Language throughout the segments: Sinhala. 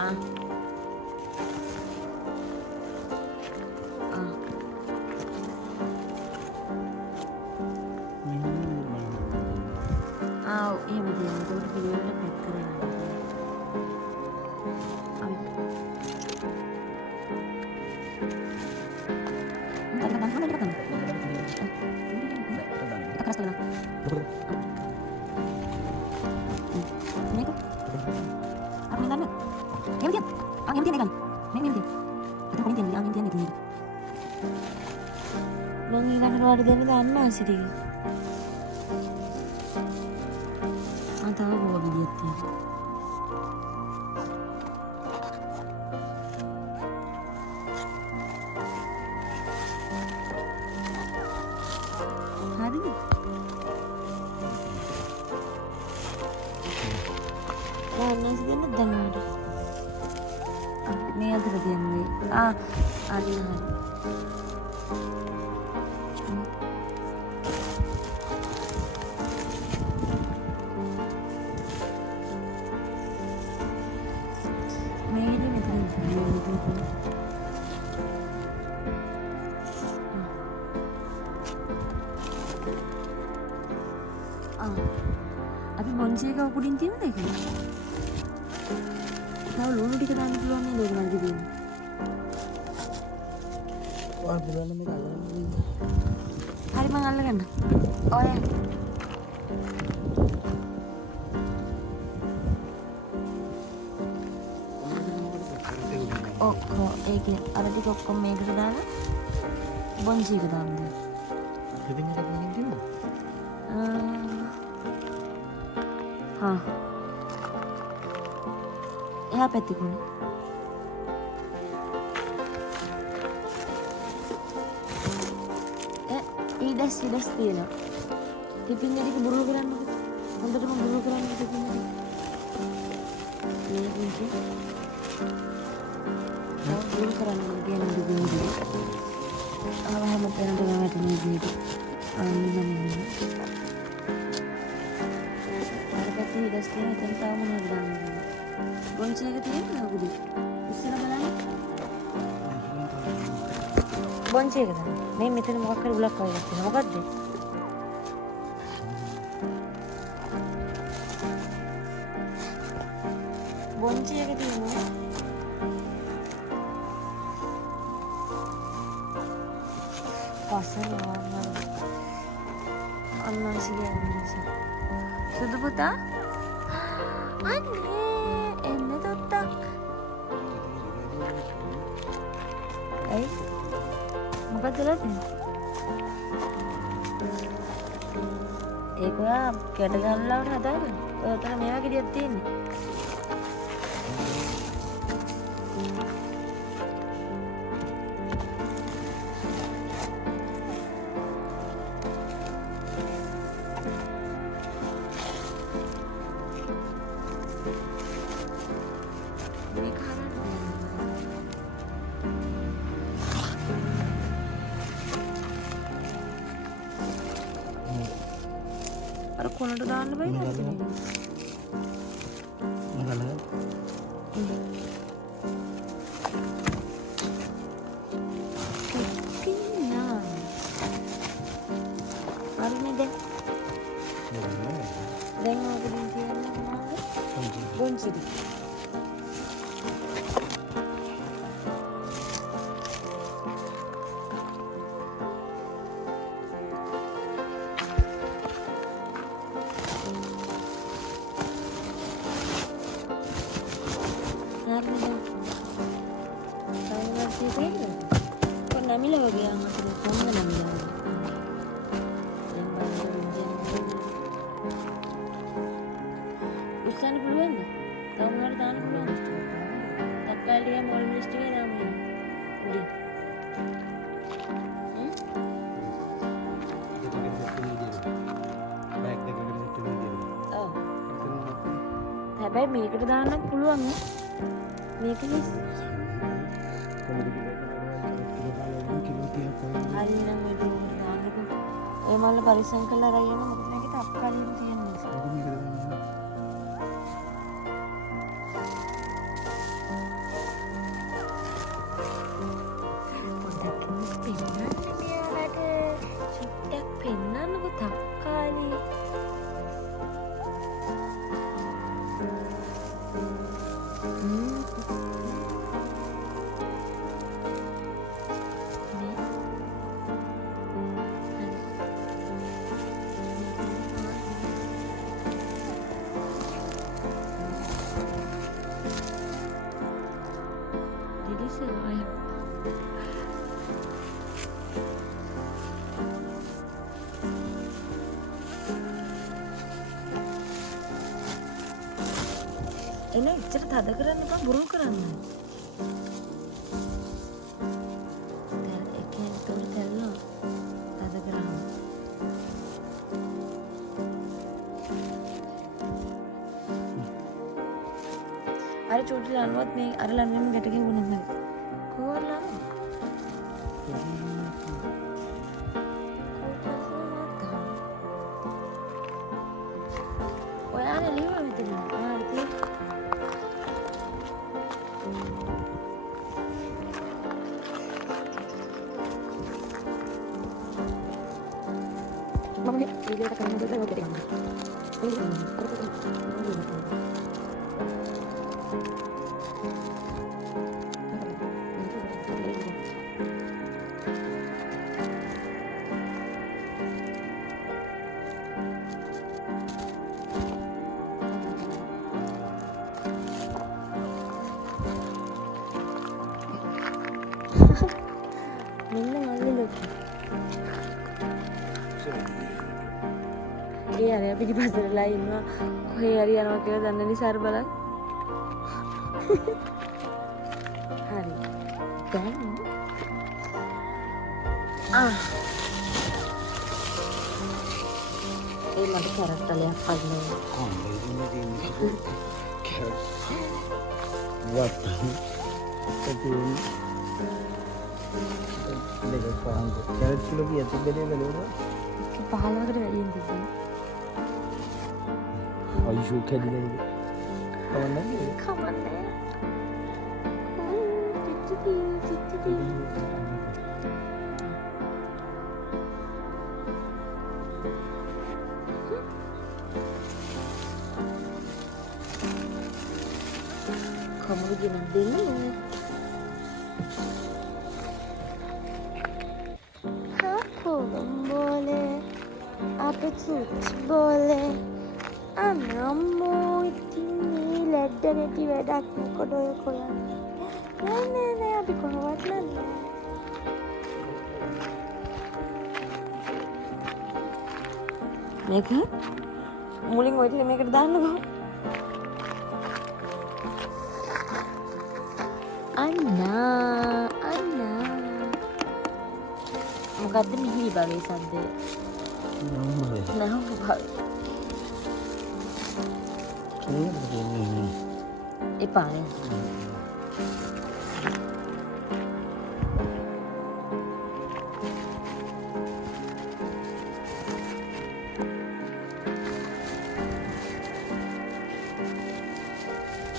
ආ ආ එහෙම තියෙනවා. ඒකට පිළිවෙලට පැක් කරනවා. Bang ඊළඟට වාට දෙන්න දාන්න ආසි ටික. තව බොහෝ විදියක් තියෙනවා. හරිද? දාන්නස් දෙන්න දැන් මේ අතට දෙන්නේ. අන්න හරි. අපි බොන්සි එක උඩින් තියමුද ඒක? තව ලුණු ටික දාන්න පුළුවන් නේද ඒක මල්ලි දෙන්න. ඔය පුළුවන් මේක අල්ලන්න. හරි මං අල්ලගන්න. ඔය ඔක්කොම ඒකේ අර ටික ඔක්කොම මේකට දාලා බොන්සි එක දාන්න. ඉතින් මේක මොකක්ද තියෙන්නේ? එහා පැත්තේ කොනේ ඊඩස් තියෙනවා. ටිපින් එක බුරුල් කරන්න. හොඳටම බුරුල් කරන්න ටිපින් එක. මේක බුරුල් කරන්න කියන විදිහට. ආවම තැනට ගාවට මේ විදිහට. ඊඩස් තියෙන තැන තව මොනවද දාන්නේ? බොන්සි එක තියෙනවද උඩ? ඉස්සර බලන්න. බොන්සි එක දාන්න. මේ මෙතන මොකක් හරි උලක් වගේ තියෙනවා. මොකද්ද? බොන්සි එක තියෙනවා. පස්සෙන් යවන්න. අන්නසිය වෙනස. සුදු පුතා? අනේ එන්න තොත්තක්. ඇයි? මොකද කරන්නේ? ඒක ඔයා කැට ගන්නලාවට හදාගන්න. ඔය උතන මේ වගේ දෙයක් තියෙන්නේ. අර කොනට දාන්න බෑ නේද? මොකද? කින්නා. අරනේ දැන්. දැන් ඔකෙන් කියන්නේ මොනවද? බොන්සි. නමිල වගේ අහකට කොන්න නමිල උස්සන්න පුළුවන්ද? තව මොනවද දාන්න පුළුවන්ද? තක්කාලි ටික මොල් මිරිස් ටික දාන්න උඩින්. හැබැයි මේකට දාන්නත් පුළුවන් නේ. මේක හිස්. හරි නම් මේ දුන්න දාන්නකො. ඒ මල්ල පරිස්සම් කරලා අරගෙන මොකද මේකට අක්කාලින් තියෙන්නේ. විසරයි. එන ඉච්චර තද කරන්න එපා බුරුල් කරන්න. අර චූටි ලනුවත් මේ අර ලනුවෙන් ගැට ගැහුණා නේද? කොහොල්ලා? ඔයාලා ලියුවා මෙතන. හරි. මම මේ වීඩියෝ එක කරනකොට ඒක දෙන්න. මෙන්න මල්ලි ලොකු. ඒ අර පිටිපස්සටලා ඉන්නවා කොහේ හරි යනවා කියලා දන්න නිසා අර බලන්න. හරි. දැන් ඒ මට කරට්ටලයක් පදිනවා. කොහොමද ඉන්නේ කැරට්. what දෙක පාන්ද කැරට් කිලෝ කීයක් තිබ්බද බලන්න. 15කට වැඩි තිබ්බා. අයිෂෝ කැඩිලා කවන්නේ. කවන්නේ. චිට්ටි. Kamu gimana dingin? Aku boleh, apa tuh boleh? Anamu ini ledda neti wedak kodoy koyan. Ne abi konawat nanne. Meka? Muling ඔය ටික මේකට දාන්නකෝ. අන්න මොකද්ද මිහිරි බවේ සද්දය? නහම බව. එපා නේ.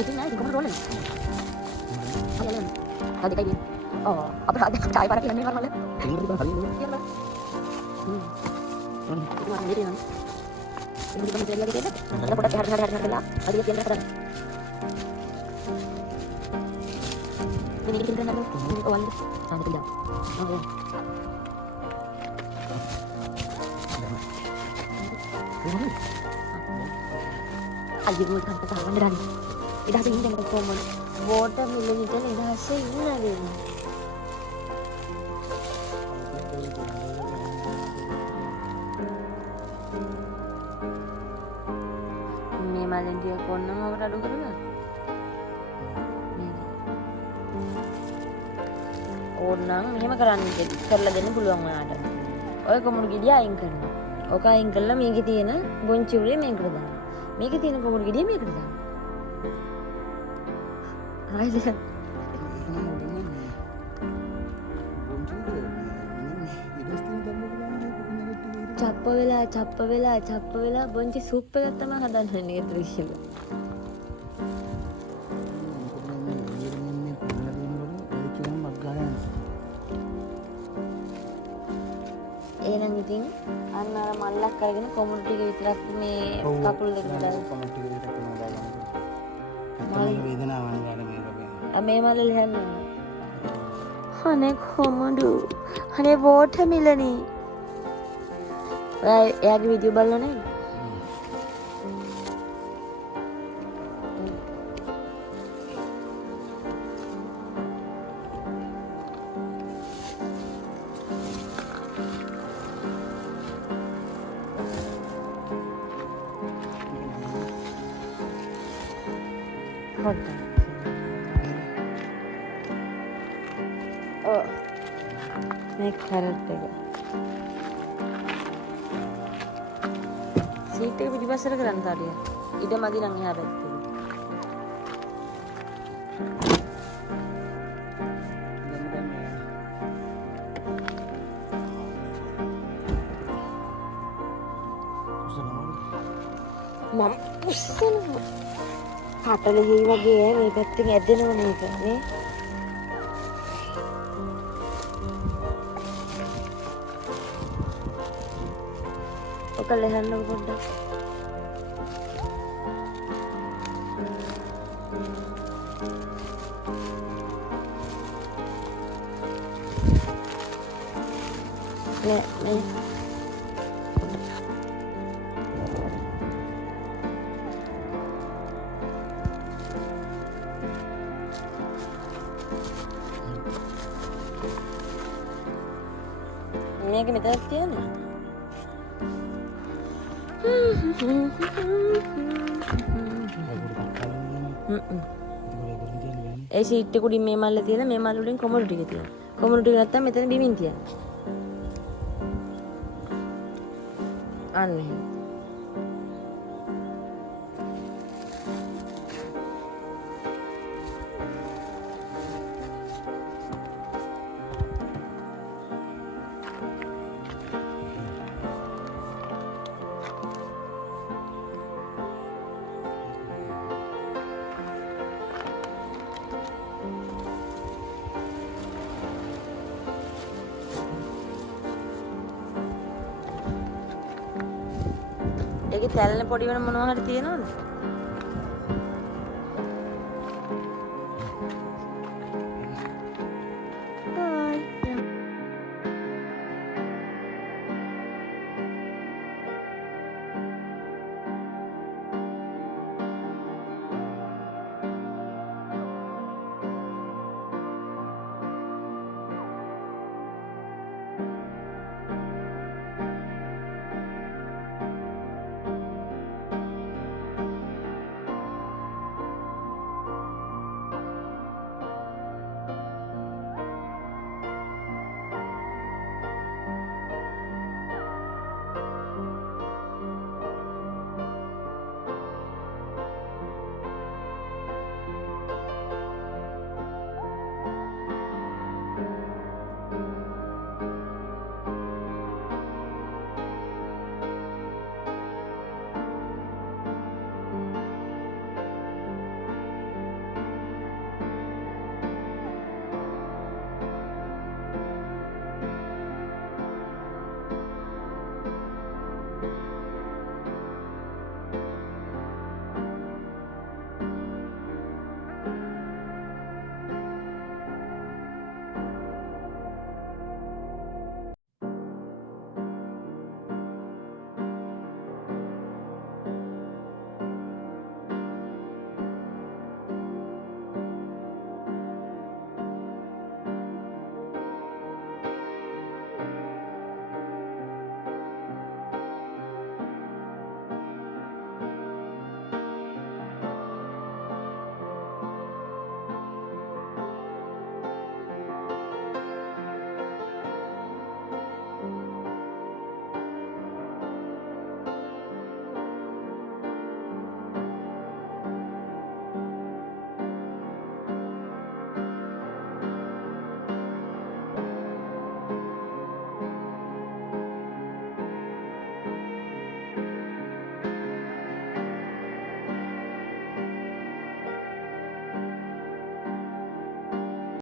ඉතින් ආයි කොහොමද රෝලන්නේ? Tadi kayak gini. Oh, apa ada cai para yang normal ya? Ini kita kali ini. Iya, Mbak. Itu masih jadi kan. Ini kita mencari lagi kita. Ada produk harga-harga lah. Tadi yang kita dapat. Ini kita dapat ini awal. Sampai tidak. Oh. Ayo kita tahan beneran. Tidak sih yang kita water melon itu nih rasa ini ada. Ini malah dia kono mau beradu kerana. Orang ini mah kerana jadi kerana dia ni peluang mana ada. Oh, kemudian dia aing kerana. Oka aing kerana megi tiada, boncuri megi kerana. Megi tiada kemudian dia megi kerana. Aja. චප්ප වෙලා බොන්චි සූප් එකක් තමයි හදන්න නේද ත්‍රිශිල. එහෙනම් ඉතින් අන්න අර මල්ලක් කරගෙන කොමුඩ් ටික විතරක් මේ කකුල් දෙක දාලා කොමුඩ් ටික විතරක් දාලා මල් වේදනාවක් නෑ මේක. මේ මල්ල ලියන්නේ. අනේ කොමුඩු. අනේ වෝටර්මිලනි. එයාගේ වීඩියෝ බලලා නේද? ඔව්. මේ කැරට් එක. සීට් එක පිටිපස්සට කරන්න තාලිය. ඉඩ මදි නම් එහා පැත්තේ. මම උස්සනවා. කටලෙහි වගේ මේ පැත්තෙන් ඇදෙනව මේක නේ. ඔක ලෙහන්න පොඩ්ඩක්. නේ මේක මෙතනක් තියන්නේ. ඒ සීට් එක උඩින් මේ මල්ල තියලා මේ මල්ල උඩින් කොමඩු ටික තියන්න. කොමඩු ටික නැත්තම් මෙතන බිමින් තියන්න. අන්න එහෙම. ඒකේ තැල්ලේ පොඩි වෙන මොනවා හරි තියෙනවද?